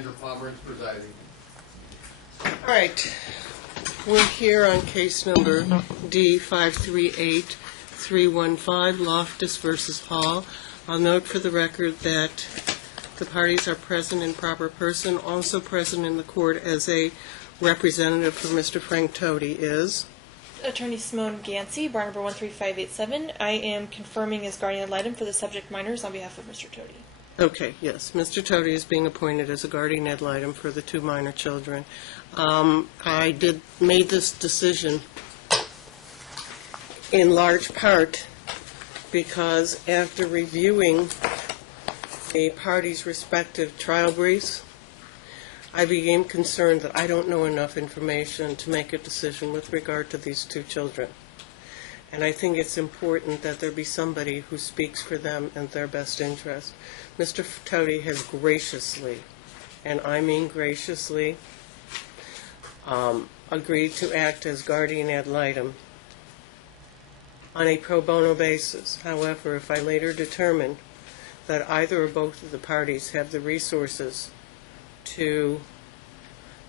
Sandra Pomrenze presiding. All right, we're here on case number D538315, Loftus versus Hall. I'll note for the record that the parties are present in proper person. Also present in the court as a representative for Mr. Frank Tody is Attorney Simone Gansey, bar number 13587. I am confirming as guardian ad litem for the subject minors on behalf of Mr. Tody. Okay, yes. Mr. Tody is being appointed as a guardian ad litem for the two minor children. I made this decision in large part because after reviewing the parties' respective trial briefs, I became concerned that I don't know enough information to make a decision with regard to these two children. And I think it's important that there be somebody who speaks for them and their best interest. Mr. Tody has graciously, and I mean graciously, agreed to act as guardian ad litem on a pro bono basis. However, if I later determine that either or both of the parties have the resources to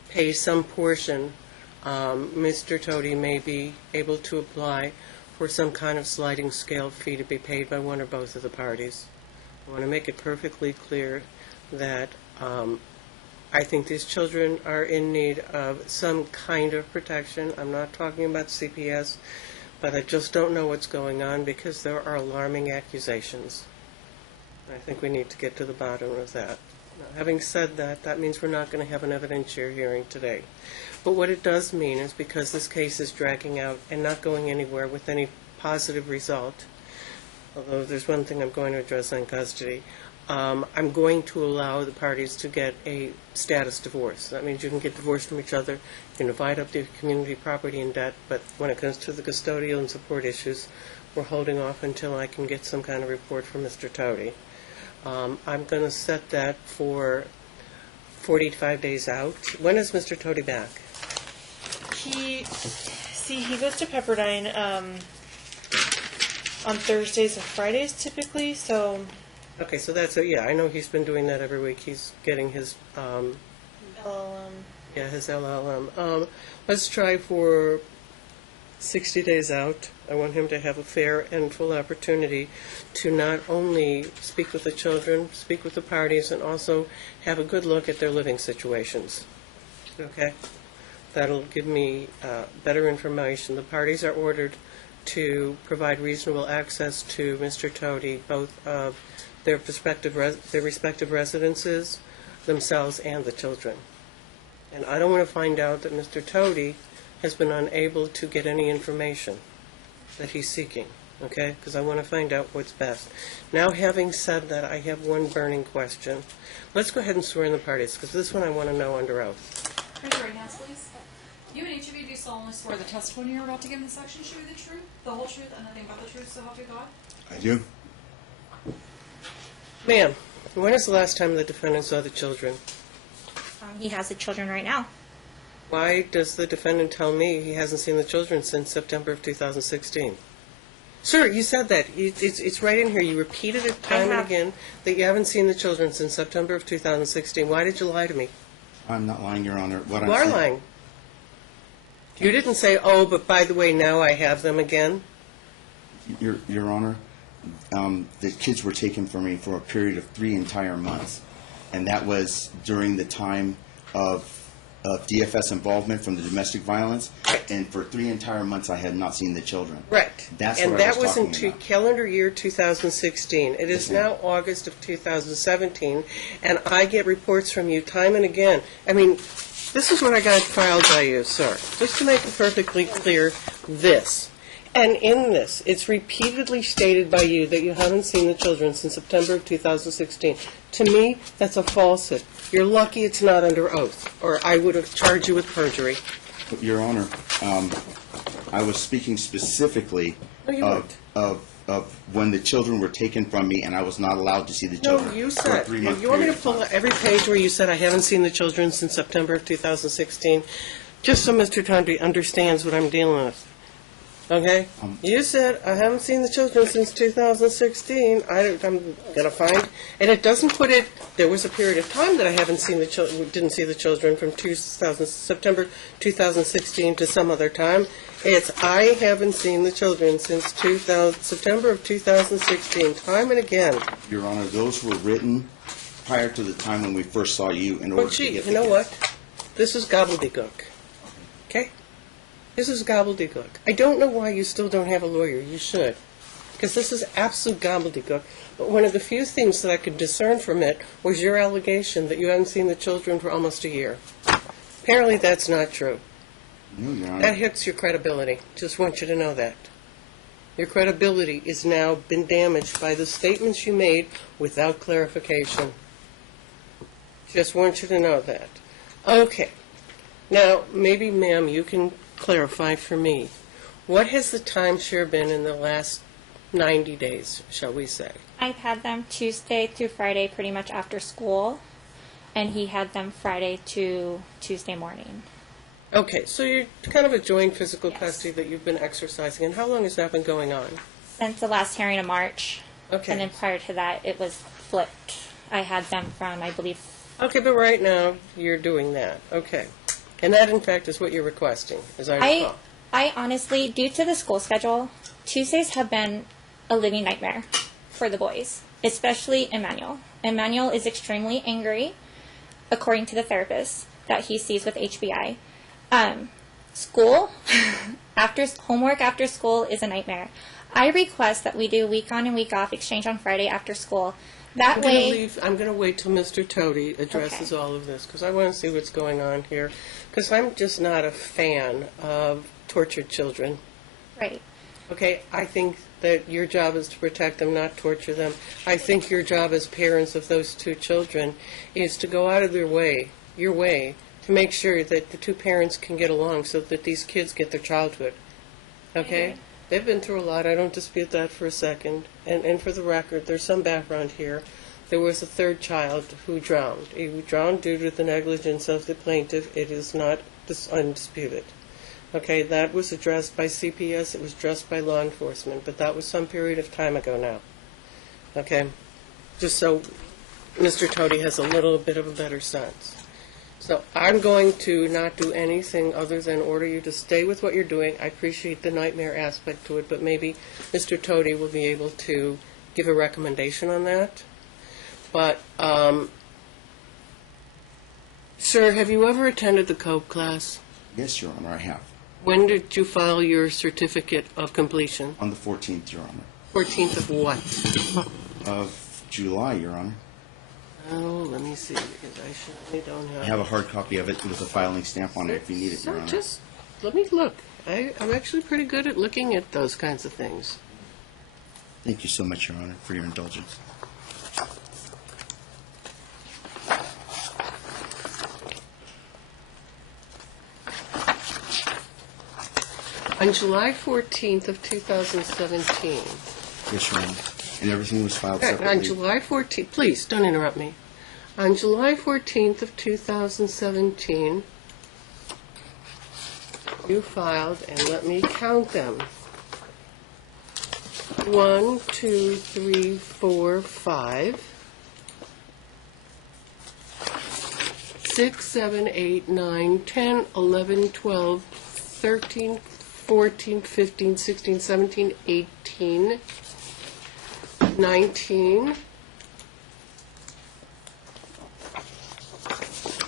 pay some portion, Mr. Tody may be able to apply for some kind of sliding scale fee to be paid by one or both of the parties. I want to make it perfectly clear that I think these children are in need of some kind of protection. I'm not talking about CPS, but I just don't know what's going on because there are alarming accusations. I think we need to get to the bottom of that. Now, having said that, that means we're not going to have an evidentiary hearing today. But what it does mean is because this case is dragging out and not going anywhere with any positive result, although there's one thing I'm going to address on custody, I'm going to allow the parties to get a status divorce. That means you can get divorced from each other, you can divide up the community property and debt, but when it comes to the custodial and support issues, we're holding off until I can get some kind of report from Mr. Tody. I'm going to set that for 45 days out. When is Mr. Tody back? He goes to Pepperdine on Thursdays and Fridays typically, so... Okay, so that's, yeah, I know he's been doing that every week. He's getting his, LLM. yeah, his LLM. Let's try for 60 days out. I want him to have a fair and full opportunity to not only speak with the children, speak with the parties, and also have a good look at their living situations. Okay? That'll give me better information. The parties are ordered to provide reasonable access to Mr. Tody, both of their respective residences, themselves, and the children. And I don't want to find out that Mr. Tody has been unable to get any information that he's seeking, okay? Because I want to find out what's best. Now, having said that, I have one burning question. Let's go ahead and swear in the parties, because this one I want to know under oath. Raise your right hands, please. You and each of you do solemnly swear the testimony you're about to give in this section should be the truth, the whole truth, and nothing but the truth, so help you God? I do. Ma'am, when is the last time the defendant saw the children? He has the children right now. Why does the defendant tell me he hasn't seen the children since September of 2016? Sir, you said that. It's right in here. You repeated it time and again that you haven't seen the children since September of 2016. Why did you lie to me? I'm not lying, Your Honor. What You are lying. You didn't say, oh, but by the way, now I have them again? Your Honor, the kids were taken from me for a period of 3 entire months, and that was during the time of DFS involvement from the domestic violence, and for 3 entire months I had not seen the children. Right. That's and what I was that was talking in about. calendar year 2016. It is now August of 2017, and I get reports from you time and again. I mean, this is what I got filed by you, sir. Just to make it perfectly clear, this. And in this, it's repeatedly stated by you that you haven't seen the children since September of 2016. To me, that's a falsehood. You're lucky it's not under oath, or I would have charged you with perjury. But, Your Honor, I was speaking specifically No, you weren't. of when the children were taken from me and I was not allowed to see the children. No, you for said. a 3-month You want me to period of pull time. out every page where you said I haven't seen the children since September of 2016? Just so Mr. Tondry understands what I'm dealing with. Okay? You said, I haven't seen the children since 2016. I'm going to find, and it doesn't put it, there was a period of time that I haven't seen the children, didn't see the children from September 2016 to some other time. It's, I haven't seen the children since September of 2016, time and again. Your Honor, those were written prior to the time when we first saw you in order Oh, to gee, get you know what? This is gobbledygook. Okay? This is gobbledygook. I don't know why you still don't have a lawyer. You should. Because this is absolute gobbledygook. But one of the few things that I could discern from it was your allegation that you haven't seen the children for almost a year. Apparently that's not true. No, Your Honor. That hits your credibility. Just want you to know that. Your credibility is now been damaged by the statements you made without clarification. Just want you to know that. Okay. Now, maybe, ma'am, you can clarify for me. What has the timeshare been in the last 90 days, shall we say? I've had them Tuesday through Friday pretty much after school, and he had them Friday to Tuesday morning. Okay, so you're kind of a joint physical Yes. custody that you've been exercising. And how long has that been going on? Since the last hearing in March. Okay. And then prior to that, it was flipped. I had them from, I believe, Okay, but right now, you're doing that. Okay. And that, in fact, is what you're requesting, as I recall. I honestly, due to the school schedule, Tuesdays have been a living nightmare for the boys, especially Emmanuel. Emmanuel is extremely angry, according to the therapist that he sees with HBI. School, homework after school is a nightmare. I request that we do week on and week off exchange on Friday after school. That I'm going to wait till Mr. Toady addresses all of this, because I want to see what's going on here. Because I'm just not a fan of tortured children. Right. Okay, I think that your job is to protect them, not torture them. I think your job as parents of those two children is to go out of your way, to make sure that the two parents can get along so that these kids get their childhood. Okay? They've been through a lot. I don't dispute that for a second. And for the record, there's some background here. There was a third child who drowned. He drowned due to the negligence of the plaintiff. It is not undisputed. Okay, that was addressed by CPS. It was addressed by law enforcement. But that was some period of time ago now. Okay? Just so Mr. Toady has a little bit of a better sense. So I'm going to not do anything other than order you to stay with what you're doing. I appreciate the nightmare aspect to it, but maybe Mr. Toady will be able to give a recommendation on that. But, sir, have you ever attended the COPE class? Yes, Your Honor, I have. When did you file your certificate of completion? On the 14th, Your Honor. 14th of what? Of July, Your Honor. Oh, let me see, because I certainly don't have... I have a hard copy of it with a filing stamp on it if you need it, Your Honor. Just, let me look. I'm actually pretty good at looking at those kinds of things. Thank you so much, Your Honor, for your indulgence. On July 14th of 2017. Yes, Your Honor. And everything was filed On separately. July 14th, please, don't interrupt me. On July 14th of 2017, you filed, and let me count them. 1, 2, 3, 4, 5, 6, 7, 8, 9, 10, 11, 12, 13, 14, 15, 16, 17, 18, 19,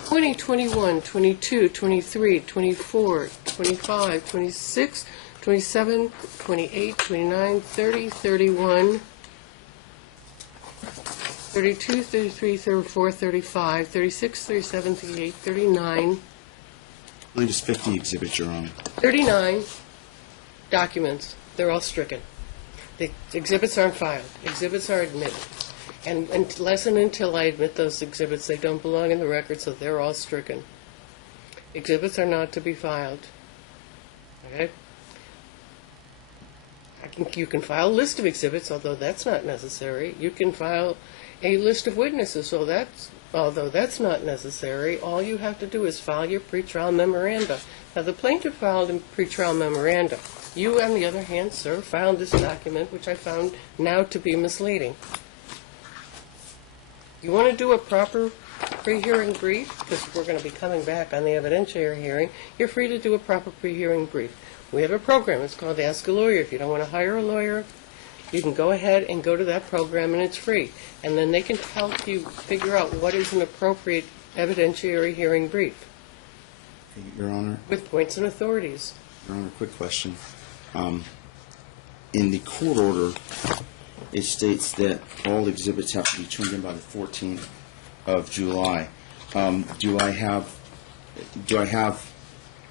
20, 21, 22, 23, 24, 25, 26, 27, 28, 29, 30, 31, 32, 33, 34, 35, 36, 37, 38, 39, I believe it's 50 exhibits, Your Honor. 39 documents. They're all stricken. The exhibits aren't filed. Exhibits are admitted. And unless and until I admit those exhibits, they don't belong in the record, so they're all stricken. Exhibits are not to be filed. Okay? You can file a list of exhibits, although that's not necessary. You can file a list of witnesses, so that's Although that's not necessary, all you have to do is file your pretrial memoranda. Now, the plaintiff filed a pretrial memoranda. You, on the other hand, sir, found this document, which I found now to be misleading. You want to do a proper pre-hearing brief, because we're going to be coming back on the evidentiary hearing, you're free to do a proper pre-hearing brief. We have a program, it's called Ask a Lawyer. If you don't want to hire a lawyer, you can go ahead and go to that program, and it's free. And then they can help you figure out what is an appropriate evidentiary hearing brief Your Honor, with points and authorities. Your Honor, quick question. In the court order, it states that all exhibits have to be turned in by the 14th of July. Do I have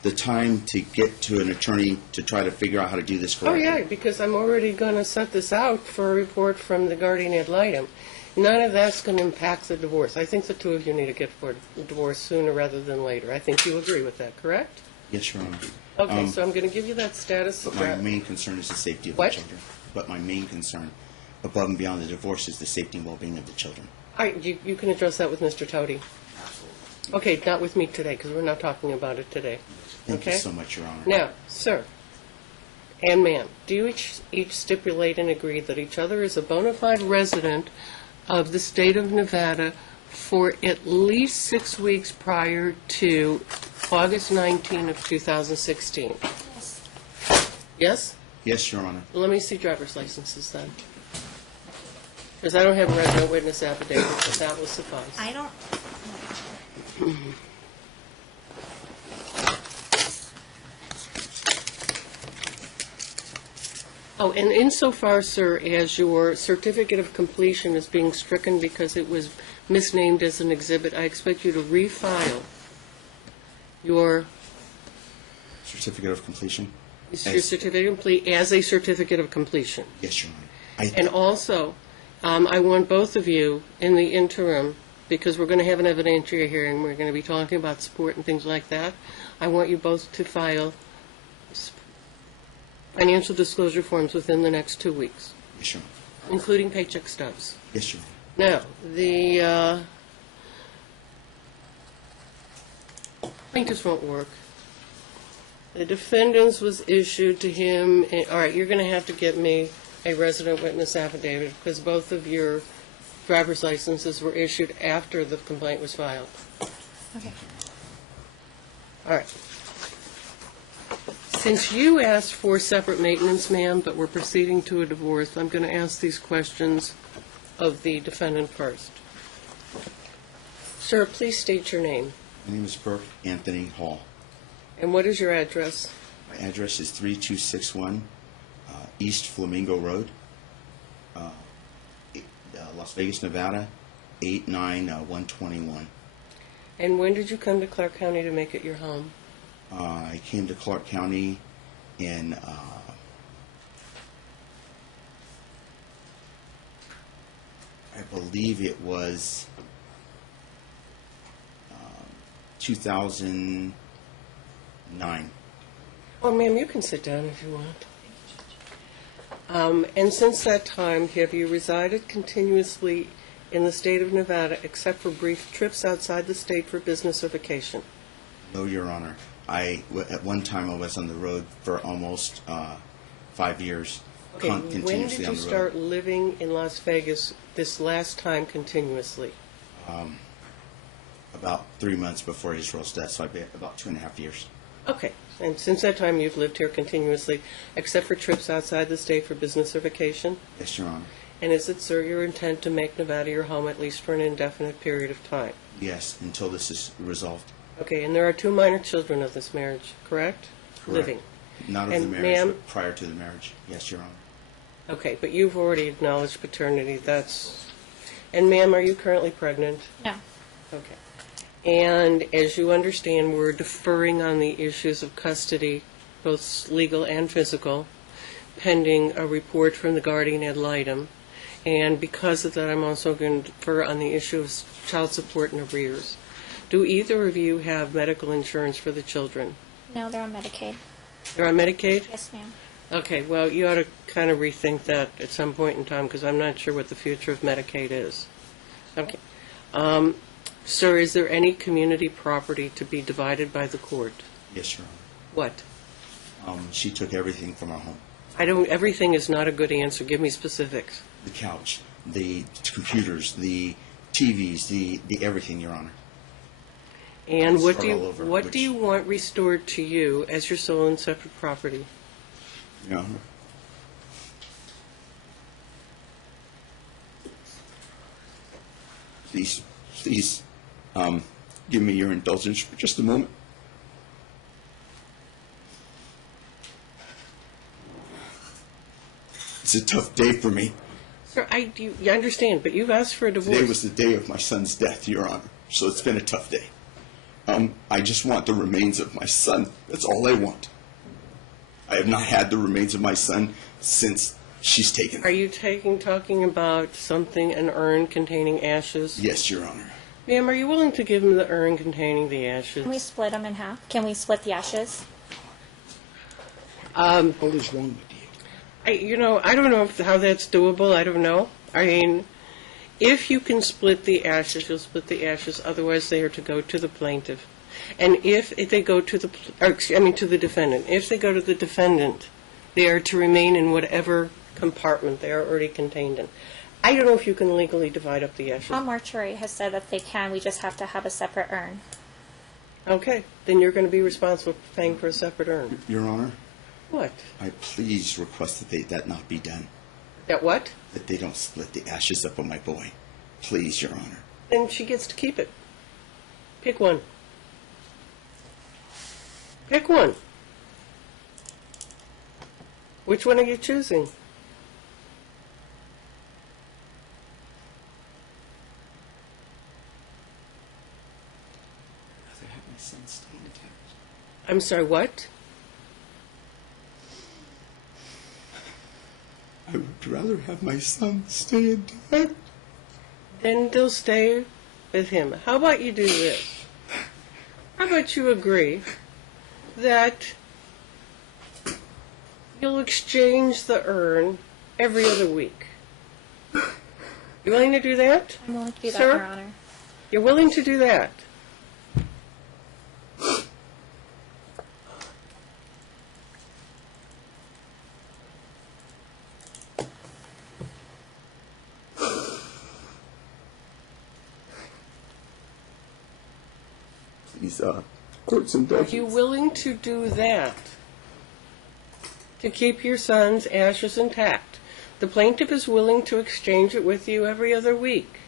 the time to get to an attorney to try to figure out how to do this Oh, correctly? yeah, because I'm already going to set this out for a report from the guardian ad litem. None of that's going to impact the divorce. I think the two of you need to get for divorce sooner rather than later. I think you agree with that, correct? Yes, Your Honor. Okay, so I'm going to give you that status. But my main concern is the safety of What? the children. But my main concern, above and beyond the divorce, is the safety and well-being of the children. You can address that with Mr. Tody. Absolutely. Okay, not with me today, because we're not talking about it today. Thank you Okay? so much, Your Honor. Now, sir and ma'am, do you each stipulate and agree that each other is a bona fide resident of the state of Nevada for at least 6 weeks prior to August 19 of 2016? Yes? Yes, Your Honor. Let me see driver's licenses then. Because I don't have a resident witness affidavit, but that will suffice. I don't. Oh, and insofar, sir, as your certificate of completion is being stricken because it was misnamed as an exhibit, I expect you to refile your Certificate of completion? certificate of complete as a certificate of completion. Yes, Your Honor. And also, I want both of you in the interim, because we're going to have an evidentiary hearing, we're going to be talking about support and things like that, I want you both to file financial disclosure forms within the next 2 weeks, Yes, Your Honor. including paycheck stubs. Yes, Your Honor. Now, the plaintiffs won't work. The defendant's was issued to him, all right, you're going to have to get me a resident witness affidavit because both of your driver's licenses were issued after the complaint was filed. Okay. All right. Since you asked for separate maintenance, ma'am, but we're proceeding to a divorce, I'm going to ask these questions of the defendant first. Sir, please state your name. My name is Burke Anthony Hall. And what is your address? My address is 3261 East Flamingo Road, Las Vegas, Nevada, 89121. And when did you come to Clark County to make it your home? I came to Clark County in I believe it was 2009. Oh, ma'am, you can sit down if you want. And since that time, have you resided continuously in the state of Nevada except for brief trips outside the state for business or vacation? No, Your Honor. At one time I was on the road for almost 5 years, Okay, when continuously did on you the start road. living in Las Vegas this last time continuously? About 3 months before Israel's death, so I've been about 2.5 years. Okay, and since that time, you've lived here continuously, except for trips outside the state for business or vacation? Yes, Your Honor. And is it, sir, your intent to make Nevada your home at least for an indefinite period of time? Yes, until this is resolved. Okay, and there are 2 minor children of this marriage, correct? Correct. Living. Not of the And, marriage, ma'am- but prior to the marriage. Yes, Your Honor. Okay, but you've already acknowledged paternity, that's... And ma'am, are you currently pregnant? No. Okay. And as you understand, we're deferring on the issues of custody, both legal and physical, pending a report from the guardian ad litem. And because of that, I'm also going to defer on the issue of child support and arrears. Do either of you have medical insurance for the children? No, they're on Medicaid. They're on Medicaid? Yes, ma'am. Okay, well, you ought to kind of rethink that at some point in time, because I'm not sure what the future of Medicaid is. Okay. Sir, is there any community property to be divided by the court? Yes, Your What? Honor. She took everything from our home. Everything is not a good answer. Give me specifics. The couch, the computers, the TVs, the everything, Your Honor. And what do All over, what do you want restored to you as your sole and separate property? Your Honor. Please, give me your indulgence for just a moment. It's a tough day for me. Sir, you understand, but you've asked for a divorce. Today was the day of my son's death, Your Honor, so it's been a tough day. I just want the remains of my son. That's all I want. I have not had the remains of my son since she's taken them. Are you talking about an urn containing ashes? Yes, Your Honor. Ma'am, are you willing to give him the urn containing the ashes? Can we split them in half? Can we split the ashes? What is wrong with you? I don't know how that's doable. I don't know. I mean, if you can split the ashes, you'll split the ashes. Otherwise, they are to go to the plaintiff. And if they go to the defendant. If they go to the defendant, they are to remain in whatever compartment they are already contained in. I don't know if you can legally divide up the ashes. Our mortuary has said that they can. We just have to have a separate urn. Okay, then you're going to be responsible for paying for a separate urn. Your Honor, What? I please request that that not be done. That what? That they don't split the ashes up on my boy. Please, Your Honor. Then she gets to keep it. Pick one. Pick one. Which one are you choosing? I'd rather have my son stay intact. I'm sorry, what? I would rather have my son stay intact. Then they'll stay with him. How about you do this? How about you agree that you'll exchange the urn every other week? You willing to do that? I'm willing to do that, Sir? Your Honor. You're willing to do that? Please, court's Are indulgence. you willing to do that? To keep your son's ashes intact? The plaintiff is willing to exchange it with you every other week.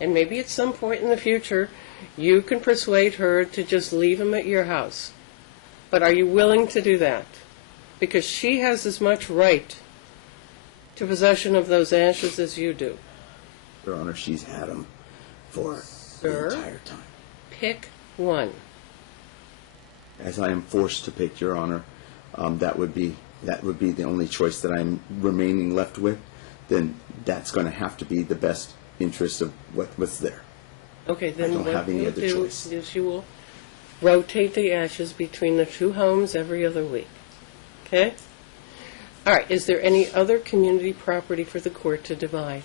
And maybe at some point in the future, you can persuade her to just leave him at your house. But are you willing to do that? Because she has as much right to possession of those ashes as you do. Your Honor, she's had him for Sir? the entire time. Pick one. As I am forced to pick, Your Honor, that would be the only choice that I'm remaining left with. Then that's going to have to be the best interest of what's there. Okay, then don't what have any you'll other do choice. is you will rotate the ashes between the two homes every other week. Okay? All right, is there any other community property for the court to divide?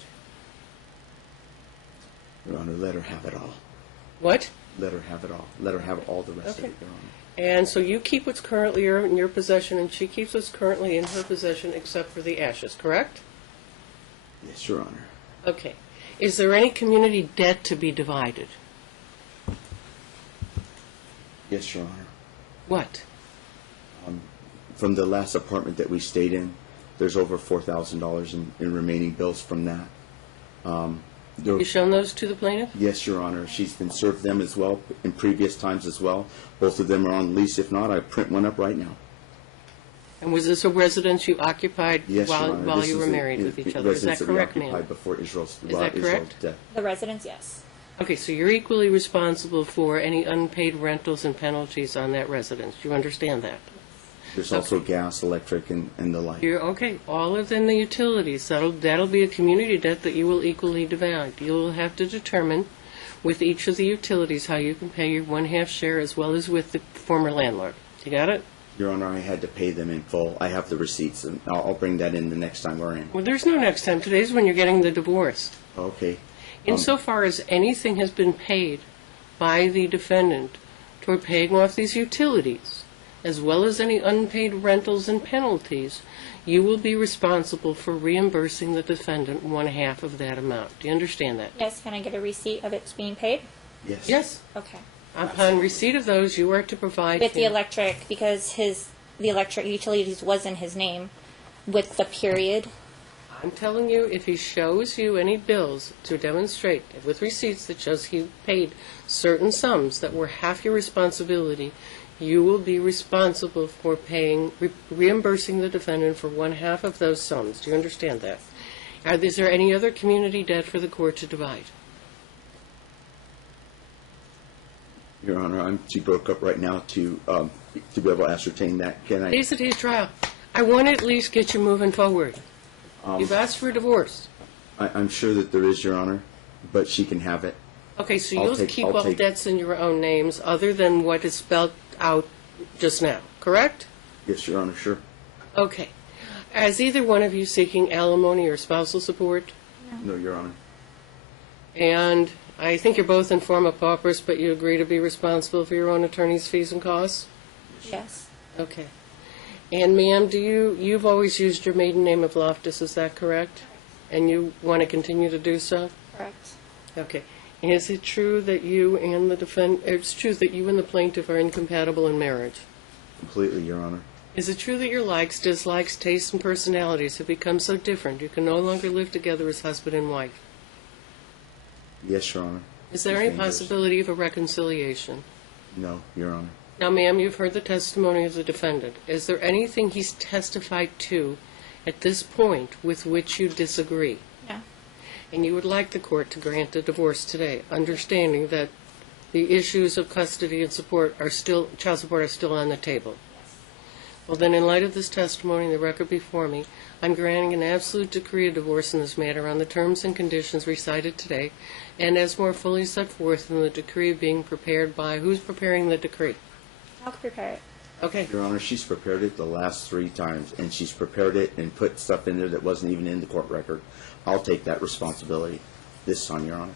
Your Honor, let her have it all. What? Let her have it all. Let her have all the rest Okay. of it, Your Honor. And so you keep what's currently in your possession, and she keeps what's currently in her possession except for the ashes, correct? Yes, Your Honor. Okay. Is there any community debt to be divided? Yes, Your Honor. What? From the last apartment that we stayed in, there's over $4,000 in remaining bills from that. You shown those to the plaintiff? Yes, Your Honor. She's been served them as well in previous times as well. Both of them are on lease. If not, I print one up right now. And was this a residence you occupied Yes, Your Honor. while This you were is married with each other? Is that residence that we correct, occupied ma'am? before Israel's that correct? death. The residence, yes. Okay, so you're equally responsible for any unpaid rentals and penalties on that residence. You understand that? There's also gas, electric, and the like. You're okay. All within the utilities. That'll be a community debt that you will equally divide. You'll have to determine with each of the utilities how you can pay your one-half share as well as with the former landlord. You got it? Your Honor, I had to pay them in full. I have the receipts, and I'll bring that in the next time we're in. Well, there's no next time. Today's when you're getting the divorce. Okay. Insofar as anything has been paid by the defendant toward paying off these utilities, as well as any unpaid rentals and penalties, you will be responsible for reimbursing the defendant 1/2 of that amount. Do you understand that? Yes, can I get a receipt of it being paid? Yes. Yes. Okay. Upon receipt of those, you are to provide With the him- electric, because the electric utilities was in his name, with the period. I'm telling you, if he shows you any bills to demonstrate with receipts that shows he paid certain sums that were half your responsibility, you will be responsible for reimbursing the defendant for 1/2 of those sums. Do you understand that? Is there any other community debt for the court to divide? Your Honor, I'm too broke up right now to be able to ascertain that. Can I? Case at his trial. I want to at least get you moving forward. You've asked for a divorce. I'm sure that there is, Your Honor, but she can have it. Okay, so I'll you'll take- keep I'll all take- debts in your own names other than what is spelled out just now, correct? Yes, Your Honor, sure. Okay. Is either one of you seeking alimony or spousal support? No, Your Honor. And I think you're both in forma pauperis, but you agree to be responsible for your own attorney's fees and costs? Yes. Okay. And ma'am, you've always used your maiden name of Loftus, is that correct? And you want to continue to do so? Correct. Okay. Is it true that you and the plaintiff are incompatible in marriage? Completely, Your Honor. Is it true that your likes, dislikes, tastes, and personalities have become so different you can no longer live together as husband and wife? Yes, Your Honor. Is there any possibility of a reconciliation? No, Your Honor. Now, ma'am, you've heard the testimony of the defendant. Is there anything he's testified to at this point with which you disagree? No. And you would like the court to grant a divorce today, understanding that the issues of custody and child support are still on the table? Well, then, in light of this testimony and the record before me, I'm granting an absolute decree of divorce in this matter on the terms and conditions recited today, and as more fully set forth in the decree being prepared by, who's preparing the decree? I'll prepare it. Okay. Your Honor, she's prepared it the last 3 times, and she's prepared it and put stuff in there that wasn't even in the court record. I'll take that responsibility this time, Your Honor.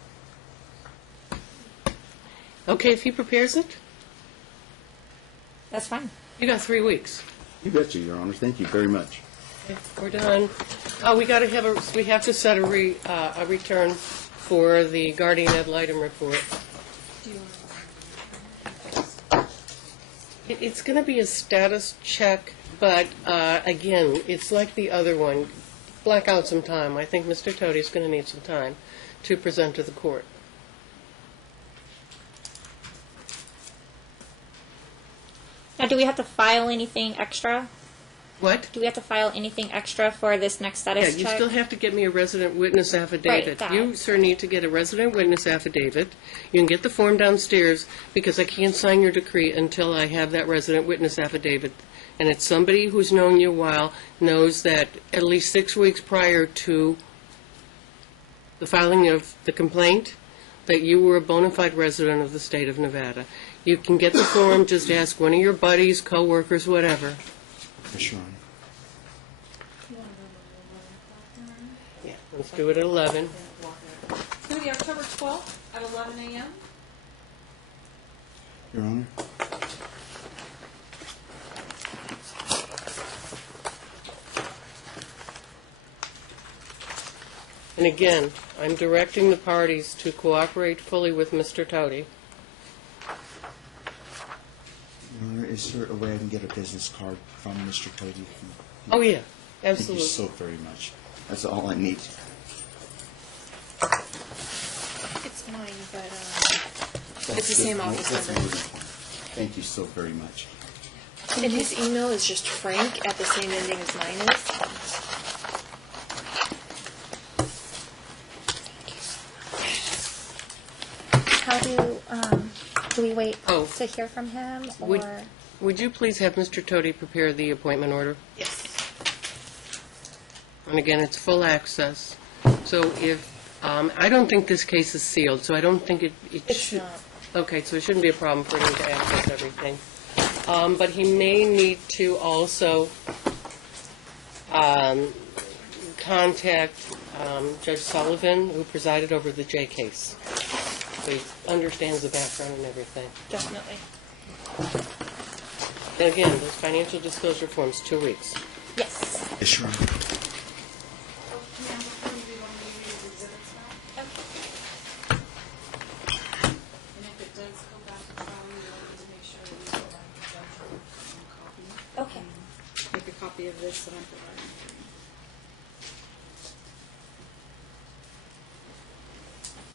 Okay, if he prepares it, That's fine. you got 3 weeks. You betcha, Your Honor. Thank you very much. Okay, we're done. Oh, we have to set a return for the guardian ad litem report. It's going to be a status check, but again, it's like the other one. Black out some time. I think Mr. Tody's going to need some time to present to the court. Now, do we have to file anything extra? What? Do we have to file anything extra for this next Yeah, status you check? still have to get me a resident witness affidavit. that. You, sir, need to get a resident witness affidavit. You can get the form downstairs because I can't sign your decree until I have that resident witness affidavit. And it's somebody who's known you a while, knows that at least 6 weeks prior to the filing of the complaint, that you were a bona fide resident of the state of Nevada. You can get the form, just ask one of your buddies, co-workers, whatever. Yes, Your Honor. Yeah, let's do it at 11. It's going to be October 12th at 11 a.m. Your Honor. And again, I'm directing the parties to cooperate fully with Mr. Tody. Your Honor, is there a way I can get a business card from Mr. Cody? Oh, yeah, Thank absolutely. you so very much. That's all I need. It's mine, but it's the same office number. Thank you so very much. And his email is just Frank at the same ending as mine is. How do we wait Oh. to hear from him, Would- or? Would you please have Mr. Tody prepare the appointment order? Yes. And again, it's full access. So if, I don't think this case is sealed, so I don't think it It's should. not. Okay, so it shouldn't be a problem for him to access everything. But he may need to also contact Judge Sullivan, who presided over the J case. so he understands the background and everything. Definitely. And again, those financial disclosure forms, 2 weeks. Yes. Yes, Your Honor. Ma'am, before you leave, I'm going to read his exhibits now. And if it does go back to filing, you'll need to make sure that you provide the judge a copy. Okay. Make a copy of this that I'm providing.